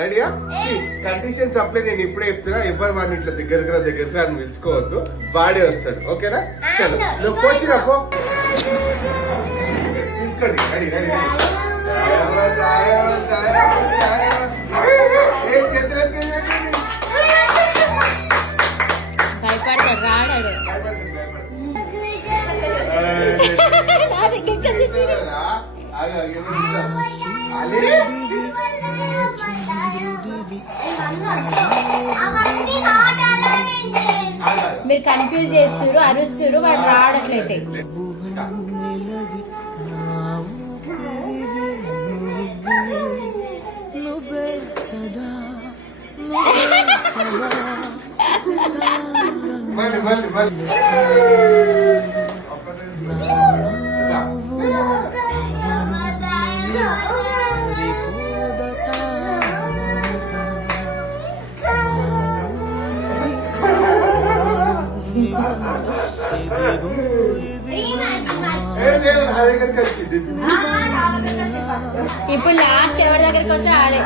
రెడీయా? Conditions apply. నేను ఇప్పుడే చెప్తున్నా, ఎవరు వాడిని ఇట్లా దగ్గరగా అని పిలుచుకోవద్దు, వాడే వస్తాడు. ఓకేనా? చలో నువ్వు కోచిరా పో, తీసుకోండి. రెడీ రెడీ భయపడతాడు, రాడాడు. మీరు కన్ఫ్యూజ్ చేస్తున్నారు, అరుస్తున్నారు, వాడు రావట్లయితే. ఇప్పుడు లాస్ట్ ఎవరి దగ్గరికి వస్తే ఆడే.